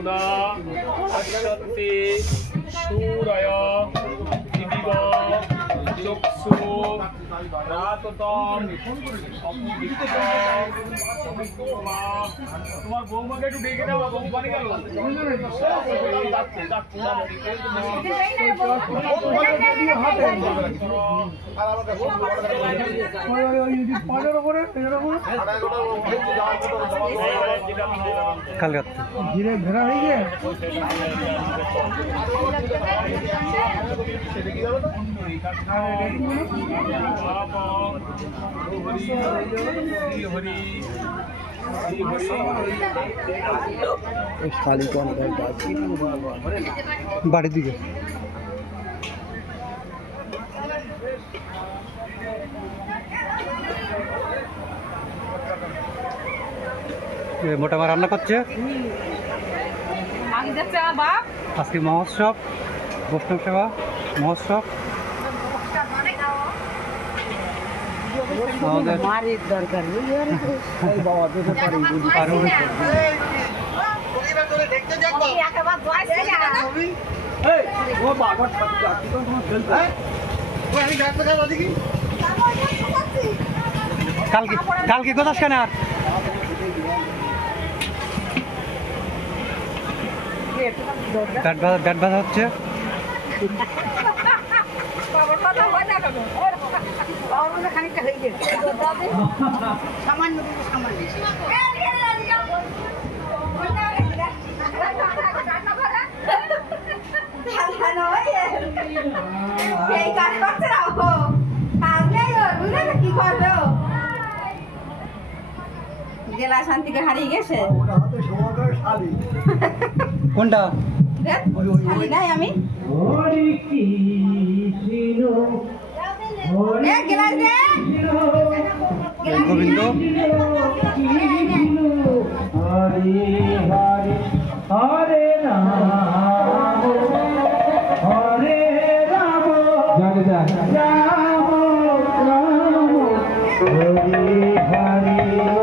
सर्वदा पश्यन्ति सूरय दिविव चक्षु राततम তোমার বৌমাকে একটু ডেকে দাও বউ বাড়ি গেল কাল রাতে ধীরে ঘেরা হয়ে গিয়ে বাড়ির দিকে মোটা মা রান্না করছে আজকে মহোৎসব বৈষ্ণব সেবা মহোৎসব আমাদের দরকার কালকে কোথাস কেন আর ব্যাট বাজা হচ্ছে জেলা শান্তিকে হারিয়ে গেছে কোনটা নাই আমি গোবিন্দ হরে রাম হরে রাম রাম রাম হরে হরে